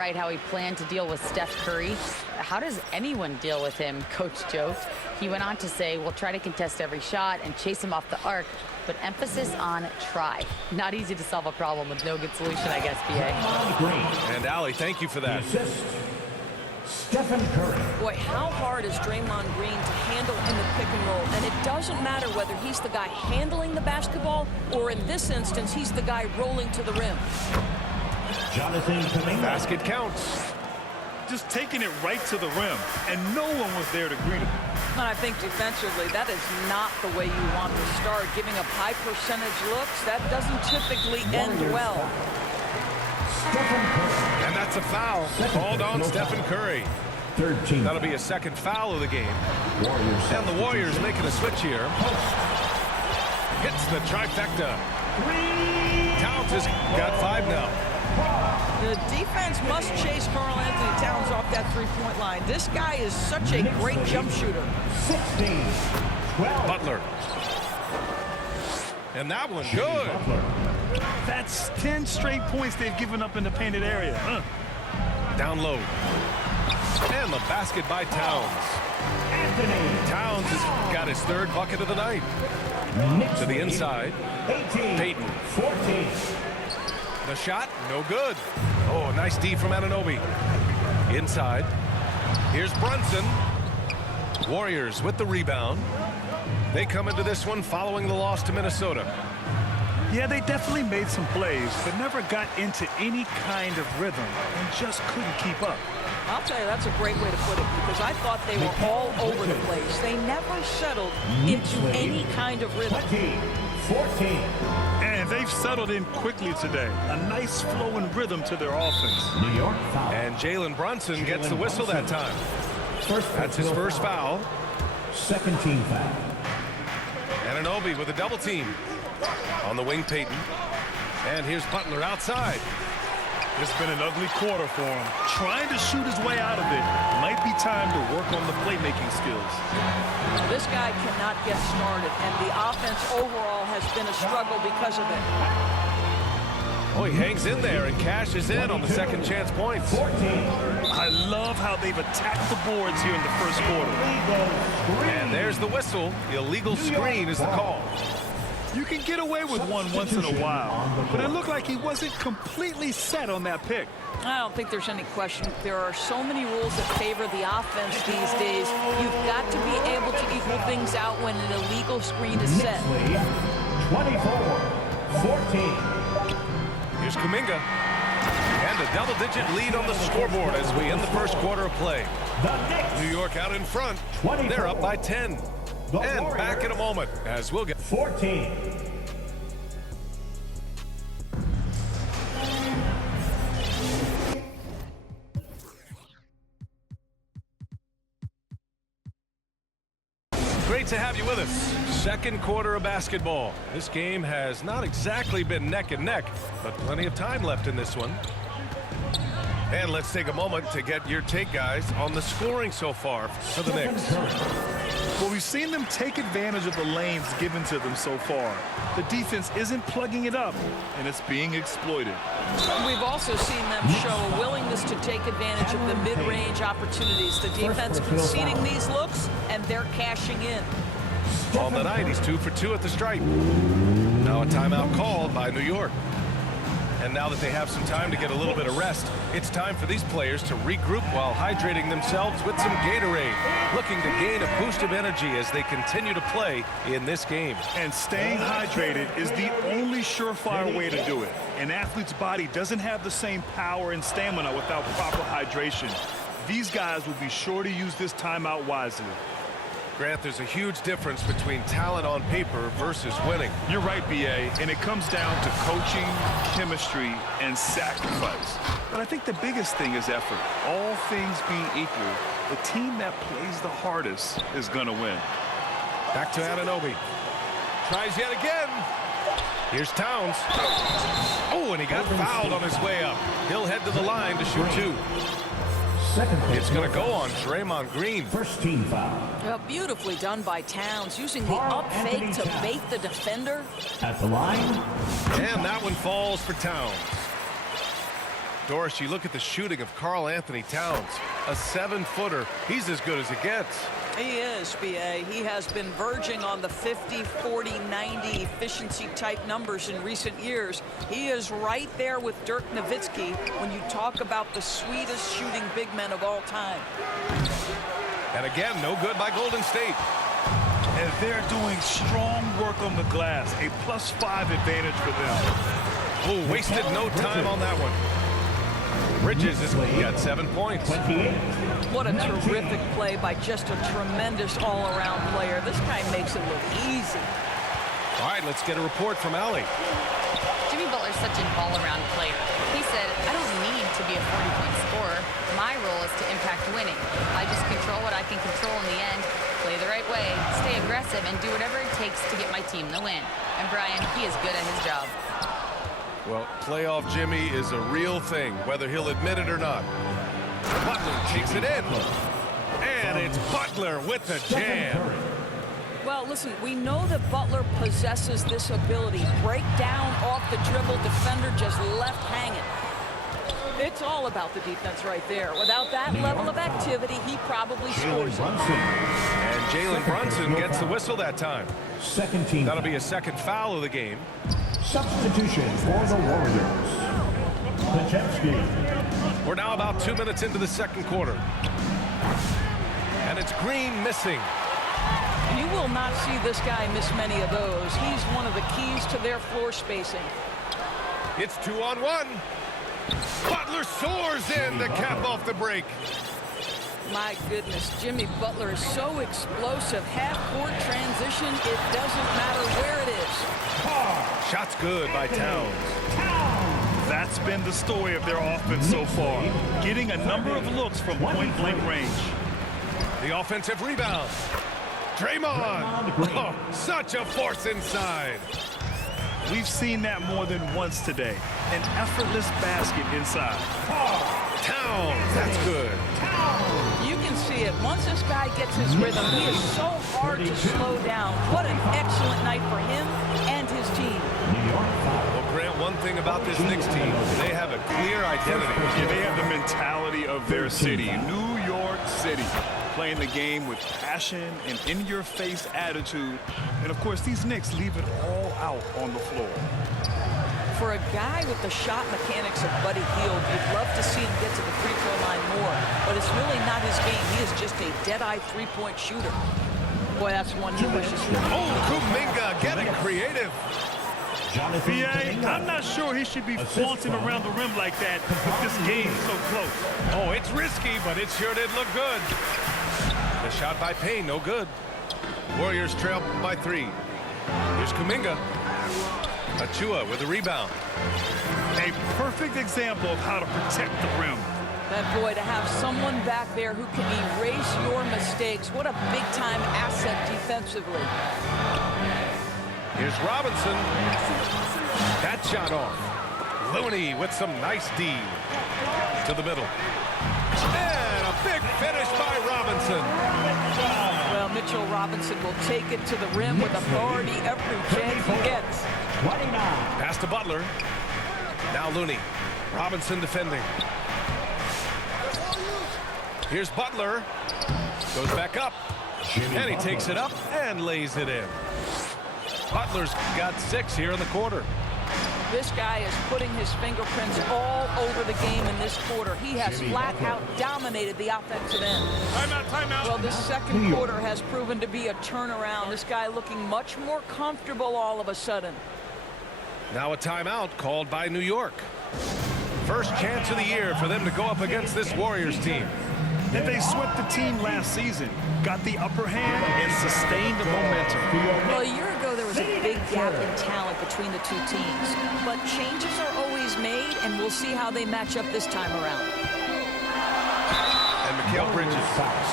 Right, how he planned to deal with Steph Curry. How does anyone deal with him, Coach joked. He went on to say, we'll try to contest every shot and chase him off the arc, but emphasis on try. Not easy to solve a problem with no good solution, I guess, BA. And Allie, thank you for that. Stephen Curry. Boy, how hard is Draymond Green to handle in the pick and roll? And it doesn't matter whether he's the guy handling the basketball or in this instance, he's the guy rolling to the rim. Jonathan Kuminga. Basket counts. Just taking it right to the rim, and no one was there to greet him. And I think defensively, that is not the way you want to start. Giving up high percentage looks, that doesn't typically end well. And that's a foul. Called on Stephen Curry. 13. That'll be a second foul of the game. And the Warriors making a switch here. Hits the trifecta. Towns has got 5 now. The defense must chase Karl-Anthony Towns off that three-point line. This guy is such a great jump shooter. 16. 12. Butler. And that one good. That's 10 straight points they've given up in the painted area. Down low. And the basket by Towns. Anthony. Towns has got his 3rd bucket of the night. To the inside. 18. Payton. 14. The shot, no good. Oh, nice D from Anunoby. Inside. Here's Brunson. Warriors with the rebound. They come into this one following the loss to Minnesota. Yeah, they definitely made some plays, but never got into any kind of rhythm and just couldn't keep up. I'll tell you, that's a great way to put it, because I thought they were all over the place. They never settled into any kind of rhythm. 20. 14. And they've settled in quickly today. A nice flowing rhythm to their offense. New York foul. And Jalen Brunson gets the whistle that time. That's his first foul. Second team foul. Anunoby with a double team. On the wing, Payton. And here's Butler outside. It's been an ugly quarter for him. Trying to shoot his way out of it. Might be time to work on the playmaking skills. This guy cannot get started, and the offense overall has been a struggle because of it. Oh, he hangs in there and cashes in on the second chance points. 14. I love how they've attacked the boards here in the first quarter. And there's the whistle. The illegal screen is the call. You can get away with one once in a while, but it looked like he wasn't completely set on that pick. I don't think there's any question. There are so many rules that favor the offense these days. You've got to be able to equal things out when an illegal screen is set. 24. 14. Here's Kuminga. And a double-digit lead on the scoreboard as we end the first quarter of play. The Knicks. New York out in front. They're up by 10. And back in a moment as we'll get 14. Great to have you with us. Second quarter of basketball. This game has not exactly been neck and neck, but plenty of time left in this one. And let's take a moment to get your take, guys, on the scoring so far for the Knicks. Well, we've seen them take advantage of the lanes given to them so far. The defense isn't plugging it up, and it's being exploited. We've also seen them show a willingness to take advantage of the mid-range opportunities. The defense conceding these looks, and they're cashing in. On the night, he's 2 for 2 at the stripe. Now a timeout called by New York. And now that they have some time to get a little bit of rest, it's time for these players to regroup while hydrating themselves with some Gatorade, looking to gain a boost of energy as they continue to play in this game. And staying hydrated is the only surefire way to do it. An athlete's body doesn't have the same power and stamina without proper hydration. These guys will be sure to use this timeout wisely. Grant, there's a huge difference between talent on paper versus winning. You're right, B.A., and it comes down to coaching, chemistry, and sacrifice. But I think the biggest thing is effort. All things being equal, the team that plays the hardest is going to win. Back to Anunoby. Tries yet again. Here's Towns. Oh, and he got fouled on his way up. He'll head to the line to shoot 2. It's going to go on Draymond Green. First team foul. Beautifully done by Towns, using the up fake to bait the defender. At the line. And that one falls for Towns. Doris, you look at the shooting of Karl Anthony Towns, a 7-footer. He's as good as it gets. He is, B.A. He has been verging on the 50, 40, 90 efficiency type numbers in recent years. He is right there with Dirk Nowitzki when you talk about the sweetest shooting big men of all time. And again, no good by Golden State. And they're doing strong work on the glass, a +5 advantage for them. Oh, wasted no time on that one. Bridges has got 7 points. 28. What a terrific play by just a tremendous all-around player. This guy makes it look easy. All right, let's get a report from Allie. Jimmy Butler's such an all-around player. He said, I don't need to be a 40-point scorer. My role is to impact winning. I just control what I can control in the end, play the right way, stay aggressive, and do whatever it takes to get my team the win. And Brian, he is good at his job. Well, playoff Jimmy is a real thing, whether he'll admit it or not. Butler takes it in. And it's Butler with the jam. Well, listen, we know that Butler possesses this ability. Break down off the dribble, defender just left hanging. It's all about the defense right there. Without that level of activity, he probably scores it. And Jalen Brunson gets the whistle that time. Second team. That'll be a second foul of the game. Substitution for the Warriors. Pajewski. We're now about 2 minutes into the second quarter. And it's Green missing. You will not see this guy miss many of those. He's one of the keys to their floor spacing. It's 2-on-1. Butler soars in to cap off the break. My goodness, Jimmy Butler is so explosive. Half-court transition, it doesn't matter where it is. Shot's good by Towns. That's been the story of their offense so far, getting a number of looks from point-blank range. The offensive rebound. Draymond. Oh, such a force inside. We've seen that more than once today. An effortless basket inside. Towns, that's good. You can see it. Once this guy gets his rhythm, he is so hard to slow down. What an excellent night for him and his team. Well, Grant, one thing about this Knicks team, they have a clear identity. Yeah, they have the mentality of their city, New York City. Playing the game with passion and in-your-face attitude. And, of course, these Knicks leave it all out on the floor. For a guy with the shot mechanics of Buddy Hield, you'd love to see him get to the free-throw line more. But it's really not his game. He is just a dead-eye three-point shooter. Boy, that's one he wishes he had. Oh, Kuminga getting creative. B.A., I'm not sure he should be flaunting around the rim like that with this game so close. Oh, it's risky, but it sure did look good. The shot by Payne, no good. Warriors trail by 3. Here's Kuminga. Achua with the rebound. A perfect example of how to protect the rim. That boy, to have someone back there who can erase your mistakes. What a big-time asset defensively. Here's Robinson. That shot off. Looney with some nice D. To the middle. And a big finish by Robinson. Well, Mitchell Robinson will take it to the rim with authority every chance he gets. 29. Pass to Butler. Now Looney. Robinson defending. Here's Butler. Goes back up. And he takes it up and lays it in. Butler's got 6 here in the quarter. This guy is putting his fingerprints all over the game in this quarter. He has flat out dominated the offensive end. Timeout. Well, this second quarter has proven to be a turnaround. This guy looking much more comfortable all of a sudden. Now a timeout called by New York. First chance of the year for them to go up against this Warriors team. And they swept the team last season, got the upper hand, and sustained the momentum. Well, a year ago, there was a big gap in talent between the two teams. But changes are always made, and we'll see how they match up this time around. And Mikal Bridges,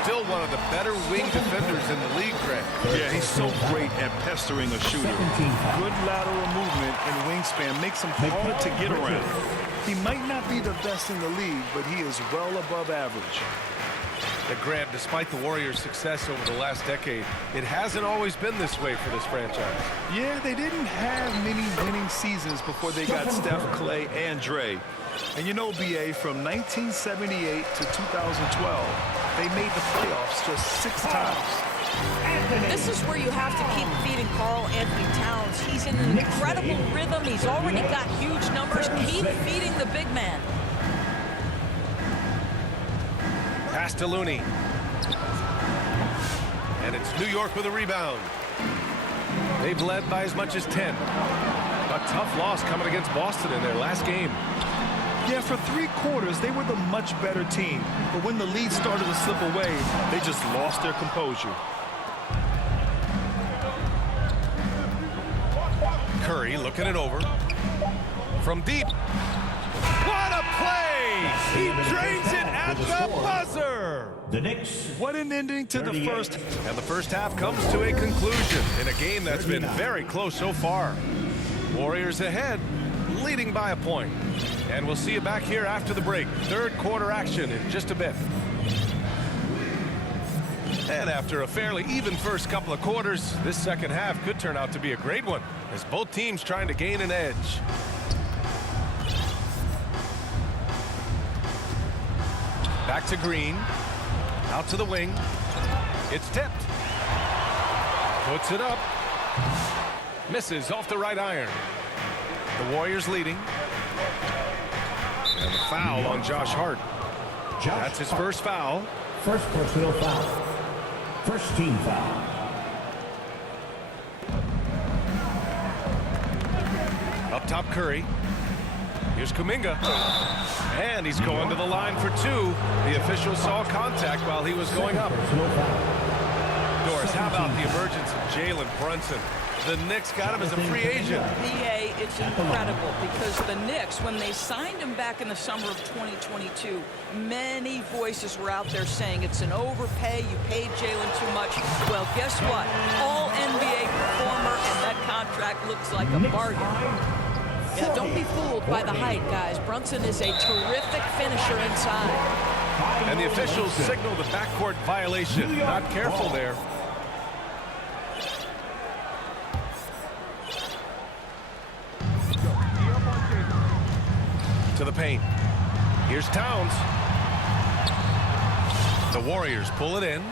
still one of the better wing defenders in the league, Greg. Yeah, he's so great at pestering a shooter. Good lateral movement and wingspan makes him hard to get around. He might not be the best in the league, but he is well above average. Grant, despite the Warriors' success over the last decade, it hasn't always been this way for this franchise. Yeah, they didn't have many winning seasons before they got Steph, Clay, and Dre. And you know, BA, from 1978 to 2012, they made the playoffs just 6 times. This is where you have to keep feeding Karl Anthony Towns. He's in an incredible rhythm. He's already got huge numbers. Keep feeding the big man. Pass to Looney. And it's New York with a rebound. They've led by as much as 10. A tough loss coming against Boston in their last game. Yeah, for 3 quarters, they were the much better team. But when the lead started to slip away, they just lost their composure. Curry looking it over. From deep. What a play! He drains it at the buzzer! The Knicks. What an ending to the 38. first. And the first half comes to a conclusion in a game that's been very close so far. Warriors ahead, leading by a point. And we'll see you back here after the break. Third quarter action in just a bit. And after a fairly even first couple of quarters, this second half could turn out to be a great one, as both teams trying to gain an edge. Back to Green. Out to the wing. It's tipped. Puts it up. Misses off the right iron. The Warriors leading. And the foul on Josh Hart. That's his first foul. First personal foul. First team foul. Up top, Curry. Here's Kuminga. And he's going to the line for 2. The official saw contact while he was going up. Personal foul. Doris, how about the emergence of Jalen Brunson? The Knicks got him as a free agent. BA, it's incredible because the Knicks, when they signed him back in the summer of 2022, many voices were out there saying it's an overpay, you paid Jalen too much. Well, guess what? All NBA performer, and that contract looks like a bargain. Yeah, don't be fooled by the height, guys. Brunson is a terrific finisher inside. And the officials signal the backcourt violation. Not careful there. To the paint. Here's Towns. The Warriors pull it in.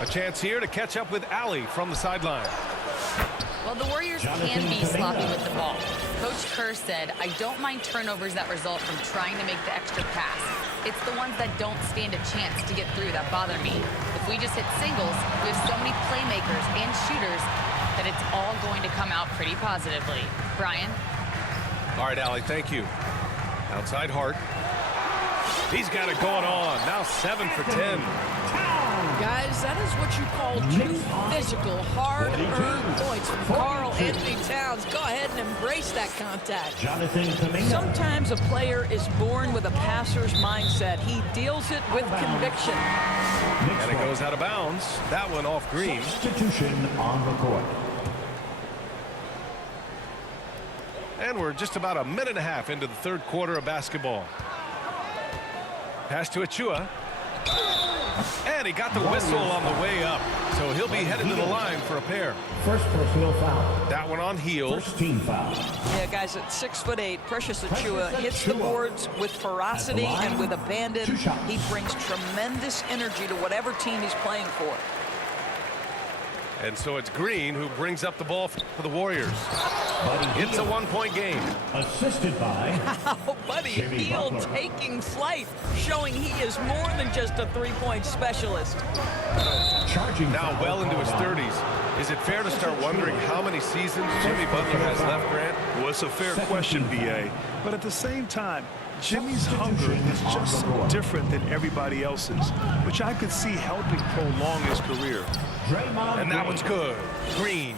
A chance here to catch up with Allie from the sideline. Well, the Warriors can be sloppy with the ball. Coach Kerr said, I don't mind turnovers that result from trying to make the extra pass. It's the ones that don't stand a chance to get through that bother me. If we just hit singles, we have so many playmakers and shooters that it's all going to come out pretty positively. Brian? All right, Allie, thank you. Outside Hart. He's got it going on. Now 7 for 10. Guys, that is what you call true physical, hard-earned points from Karl Anthony Towns. Go ahead and embrace that contact. Jonathan Kuminga. Sometimes a player is born with a passer's mindset. He deals it with conviction. And it goes out of bounds. That one off Green. Substitution on the court. And we're just about a minute and a half into the third quarter of basketball. Pass to Achua. And he got the whistle on the way up. So he'll be headed to the line for a pair. First personal foul. That one on heel. First team foul. Yeah, guys, at 6'8", Precious Achiuwa hits the boards with ferocity and with abandon. He brings tremendous energy to whatever team he's playing for. And so it's Green who brings up the ball for the Warriors. Buddy It's a Hield. one-point game. Assisted by Oh, Buddy Jimmy Hield Butler. taking flight, showing he is more than just a three-point specialist. charging. Now foul well into his called out. 30s. Is it fair to start wondering how many seasons Jimmy Butler has left, Grant? Well, it's a fair question, BA. But at the same time, Jimmy's hunger is just so different than everybody else's, which I could see helping prolong his career. Draymond And that Green. one's good. Green.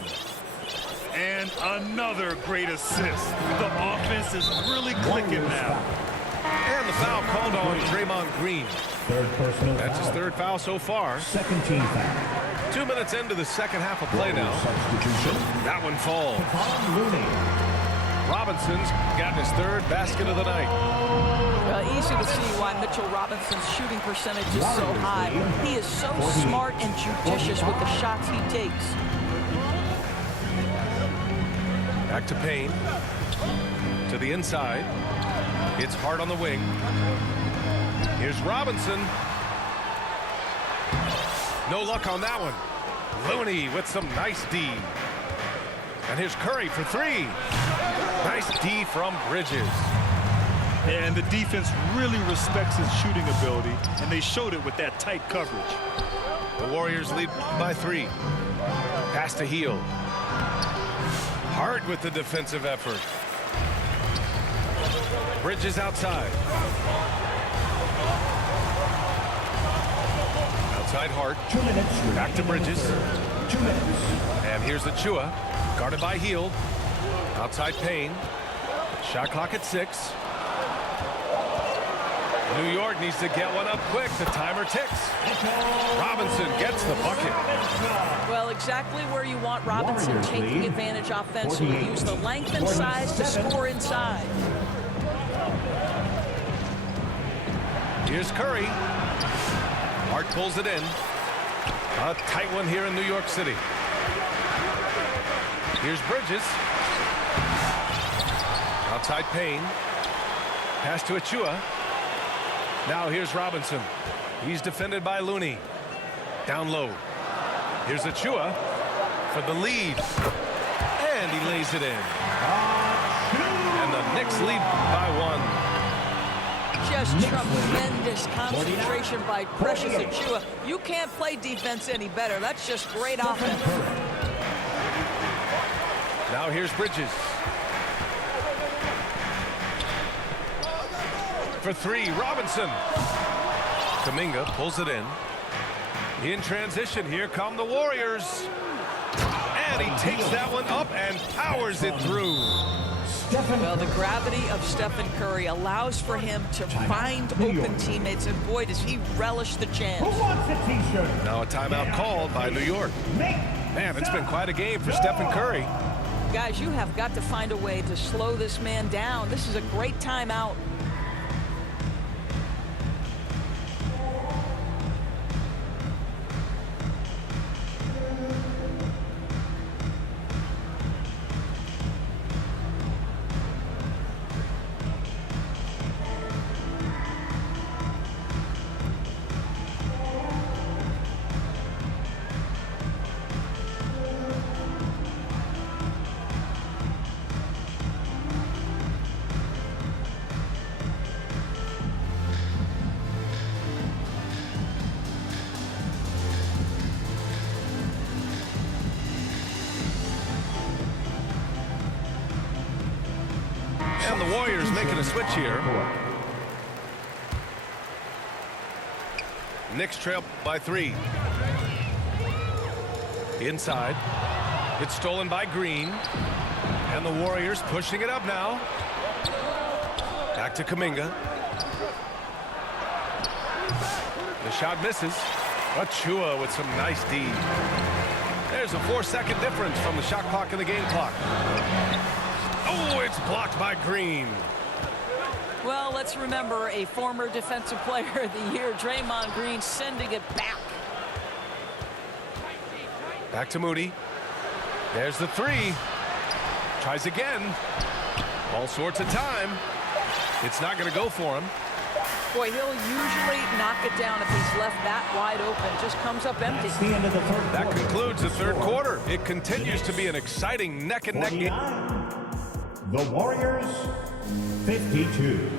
And another great assist. The offense is really clicking now. And the foul called on Draymond Green. Third personal That's his foul. third foul so far. Second team foul. 2 minutes into the second half of play now. Substitution. That one falls. Von Looney. Robinson's gotten his third basket of the night. Well, Easy to see why Mitchell Robinson's shooting percentage is so high. He is so smart and judicious with the shots he takes. Back to Payne. To the inside. It's hard on the wing. Here's Robinson. No luck on that one. Looney with some nice D. And here's Curry for three. Nice D from Bridges. And the defense really respects his shooting ability, and they showed it with that tight coverage. The Warriors lead by 3. Pass to Hield. Hard with the defensive effort. Bridges outside. Outside Hart. 2 minutes. Back to Bridges. 2 minutes. And here's Achua. Guarded by Hield. Outside Payne. Shot clock at 6. New York needs to get one up quick. The timer ticks. Robinson gets the bucket. Well, exactly where you want Robinson, Warriors taking lead, advantage offensively. 48. Use the length and size to 47. score inside. Here's Curry. Hart pulls it in. A tight one here in New York City. Here's Bridges. Outside Payne. Pass to Achua. Now here's Robinson. He's defended by Looney. Down low. Here's Achua for the lead. And he lays it in. And the Knicks lead by 1. Just tremendous concentration by Precious Achua. You can't play defense any better. That's just great offense. Now here's Bridges. For 3, Robinson. Kuminga pulls it in. In transition, here come the Warriors. And he takes that one up and powers it through. Well, the gravity of Stephen Curry allows for him to find open teammates, and boy, does he relish the chance. Who wants a t-shirt? Now a timeout called by New York. Man, it's been quite a game for Stephen Curry. Guys, you have got to find a way to slow this man down. This is a great timeout. And the Warriors making a switch here. Knicks trail by 3. Inside. It's stolen by Green. And the Warriors pushing it up now. Back to Kuminga. The shot misses. Achua with some nice D. There's a 4-second difference from the shot clock and the game clock. Oh, it's blocked by Green. Well, let's remember a former Defensive Player of the Year, Draymond Green, sending it back. Back to Moody. There's the 3. Tries again. All sorts of time. It's not going to go for him. Boy, he'll usually knock it down if he's left that wide open. Just comes up empty. That's the end of the third That quarter. concludes the third quarter. It continues to be an exciting neck-and-neck game. 49. The Warriors, 52.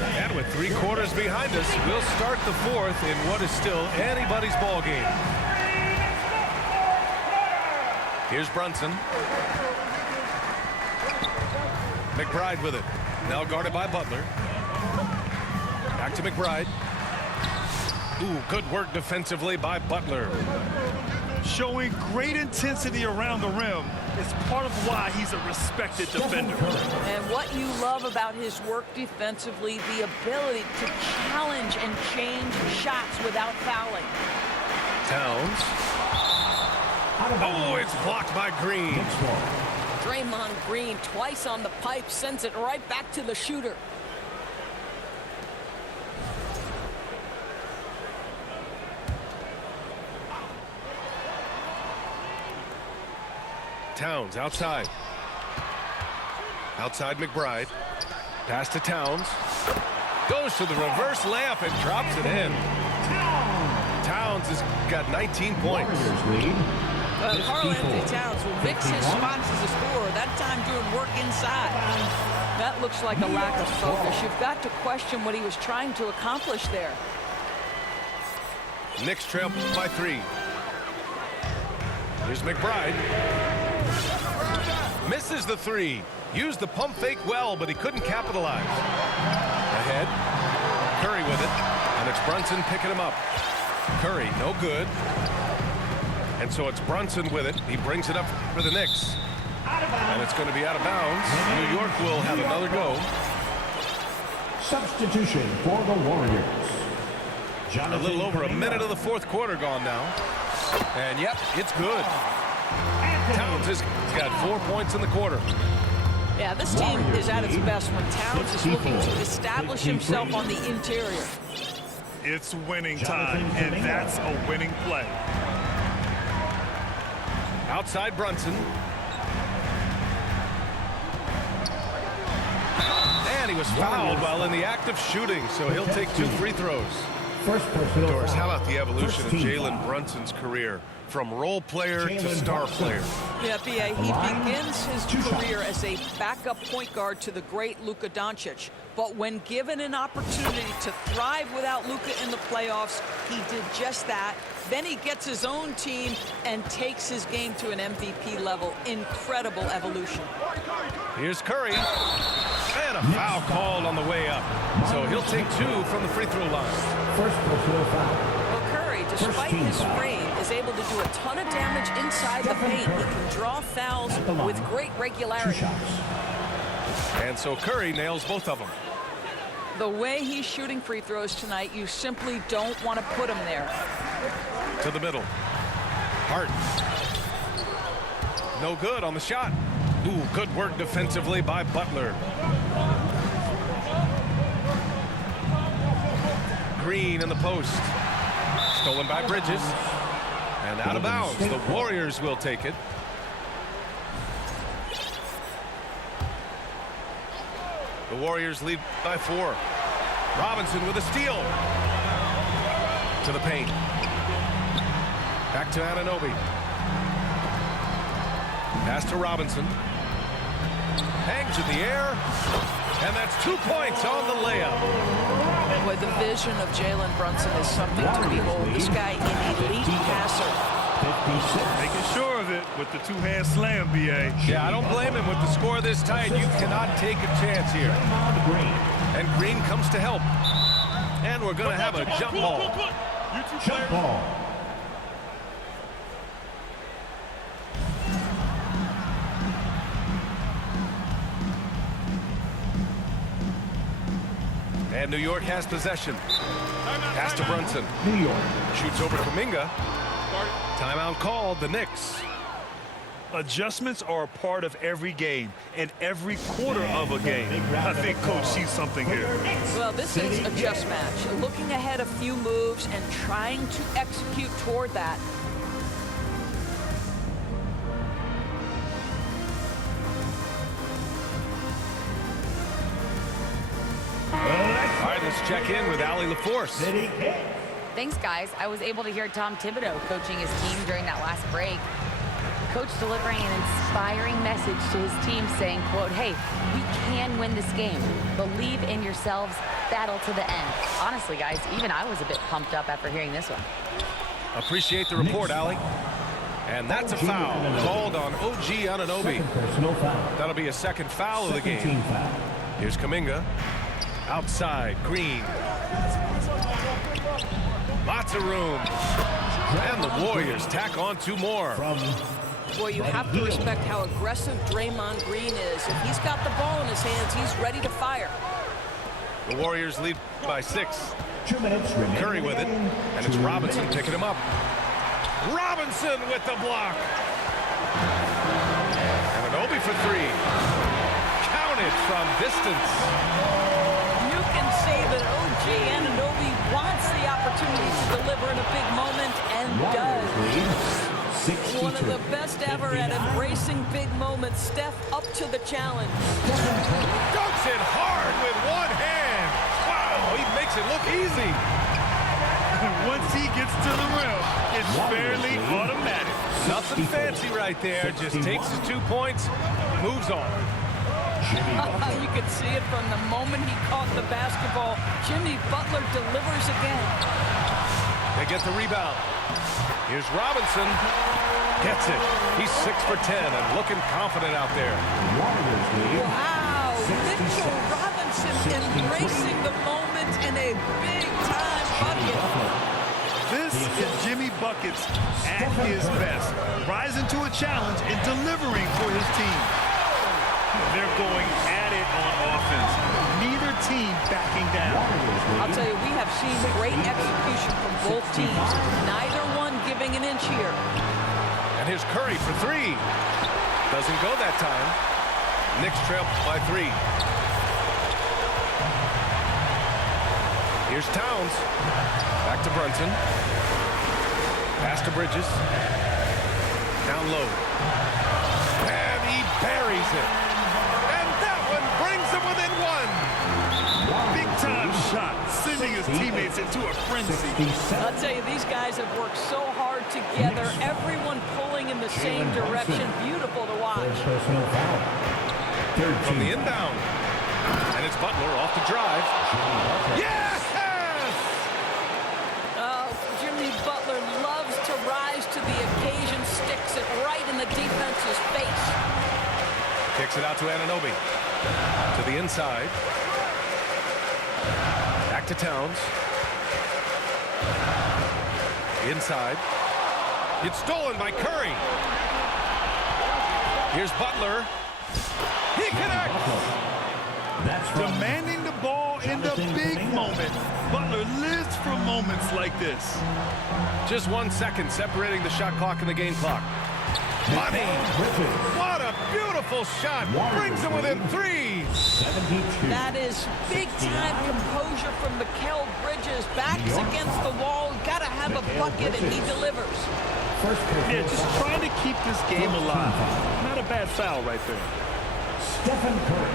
And with 3 quarters behind us, we'll start the 4th in what is still anybody's ball game. Here's Brunson. McBride with it. Now guarded by Butler. Back to McBride. Ooh, good work defensively by Butler. Showing great intensity around the rim is part of why he's a respected defender. And what you love about his work defensively, the ability to challenge and change shots without fouling. Towns. Oh, it's blocked by Green. Draymond Green twice on the pipe, sends it right back to the shooter. Towns outside. Outside McBride. Pass to Towns. Goes to the reverse layup and drops it in. Towns has got 19 points. Warriors lead. Karl-Anthony Towns will mix his spots as a scorer, that time doing work inside. That looks like a lack of focus. You've got to question what he was trying to accomplish there. Knicks trail by 3. Here's McBride. Misses the 3. Used the pump fake well, but he couldn't capitalize. Ahead. Curry with it. And it's Brunson picking him up. Curry, no good. And so it's Brunson with it. He brings it up for the Knicks. And it's going to be out of bounds. New York will have another go. Substitution for the Warriors. A little over a minute of the fourth quarter gone now. And yep, it's good. Towns has got 4 points in the quarter. Yeah, this team is at its best when Towns is looking to establish himself on the interior. It's winning time, and that's a winning play. Outside Brunson. And he was fouled while in the act of shooting, so he'll take 2 free throws. First personal Doris, how foul. about the evolution of First team Jalen foul. Brunson's career from role player to Jalen star Brunson. player? Yeah, B.A., he Line. begins his 2 career shots. as a backup point guard to the great Luka Doncic. But when given an opportunity to thrive without Luka in the playoffs, he did just that. Then he gets his own team and takes his game to an MVP level. Incredible evolution. Here's Curry. And a foul called on the way up. So he'll take 2 from the free throw line. First personal foul. Well, Curry, despite team his foul. frame, is able to do a ton of damage inside the paint. He can draw fouls At the line. with great 2 regularity. shots. And so Curry nails both of them. The way he's shooting free throws tonight, you simply don't want to put him there. To the middle. Hart. No good on the shot. Ooh, good work defensively by Butler. Green in the post. Stolen by Bridges. And out of bounds. The Warriors will take it. The Warriors lead by 4. Robinson with a steal. To the paint. Back to Anunoby. Pass to Robinson. Hangs in the air. And that's 2 points on the layup. Boy, the vision of Jalen Brunson is something to behold. This guy an elite passer. 56. Making sure of it with the 2-hand slam, B.A. Yeah, I don't blame him with the score this tight. You cannot take a chance here. Draymond Green. And Green comes to help. And we're going to have a jump ball. Jump ball. And New York has possession. Pass to Brunson. New York. Shoots over Kuminga. Timeout called, the Knicks. Adjustments are a part of every game and every quarter of a game. I think Coach sees something here. Well, this is a chess match. Looking ahead a few moves and trying to execute toward that. All right, let's check in with Allie LaForce. City Kicks. Thanks, guys. I was able to hear Tom Thibodeau coaching his team during that last break. Coach delivering an inspiring message to his team saying, quote, hey, we can win this game. Believe in yourselves. Battle to the end. Honestly, guys, even I was a bit pumped up after hearing this one. Appreciate the report, Allie. And that's a foul called on OG Anunoby. Second personal foul. That'll be a second foul of the Second game. team foul. Here's Kuminga. Outside, Green. Lots of room. And the Warriors tack on 2 more. From Boy, you have to respect how aggressive Draymond Green is. If he's got the ball in his hands, he's ready to fire. The Warriors lead by 6. 2 minutes remaining. Curry with it. And it's 2 Robinson minutes. picking him up. Robinson with the block. And Anunoby for 3. Counted from distance. You can see that OG Anunoby wants the opportunity to deliver in a big moment and Warriors does. lead 62. One of the best ever at embracing big moments. Steph up to the challenge. Dunks it hard with one hand. Wow, he makes it look easy. Once he gets to the rim, it's fairly automatic. Nothing fancy right there. Just takes his 2 points, moves on. You can see it from the moment he caught the basketball. Jimmy Butler delivers again. They get the rebound. Here's Robinson. Gets it. He's 6 for 10 and looking confident out there. Warriors lead. Wow, Mitchell Robinson embracing the moment in a big-time bucket. This is Jimmy Buckets at his best, rising to a challenge and delivering for his team. They're going at it on offense. Neither team backing down. I'll tell you, we have seen great execution from both teams. Neither one giving an inch here. And here's Curry for 3. Doesn't go that time. Knicks trail by 3. Here's Towns. Back to Brunson. Pass to Bridges. Down low. And he buries it. And that one brings him within 1. Big-time shot, sending his teammates into a frenzy. 67. I'll tell you, these guys have worked so hard together. Everyone pulling in the same direction. Beautiful to watch. First personal foul. Third From the team. inbound. And it's Butler off the drive. Yes! Oh, Jimmy Butler loves to rise to the occasion. Sticks it right in the defense's face. Kicks it out to Anunoby. To the inside. Back to Towns. Inside. It's stolen by Curry. Here's Butler. He connects. That's from Demanding the ball in the big moment. Butler lives for moments like this. Just 1 second separating the shot clock and the game clock. Money. Bridges. What a beautiful shot. Brings him within 3. 72. That is big-time composure from Mikal Bridges. Backs against the wall. Got to have a bucket, and he delivers. First personal Yeah, just foul. trying to keep this game alive. Not a bad foul right there. Stephen Curry.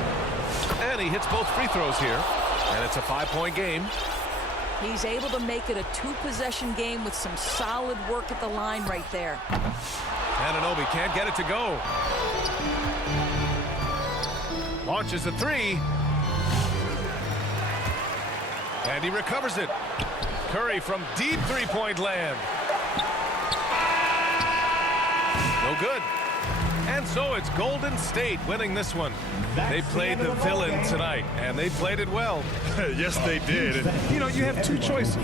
And he hits both free throws here. And it's a 5-point game. He's able to make it a 2-possession game with some solid work at the line right there. Anunoby can't get it to go. Launches a 3. And he recovers it. Curry from deep 3-point land. No good. And so it's Golden State winning this one. They played the villain tonight, and they played it well. Yes, they did. And, you know, you have 2 choices.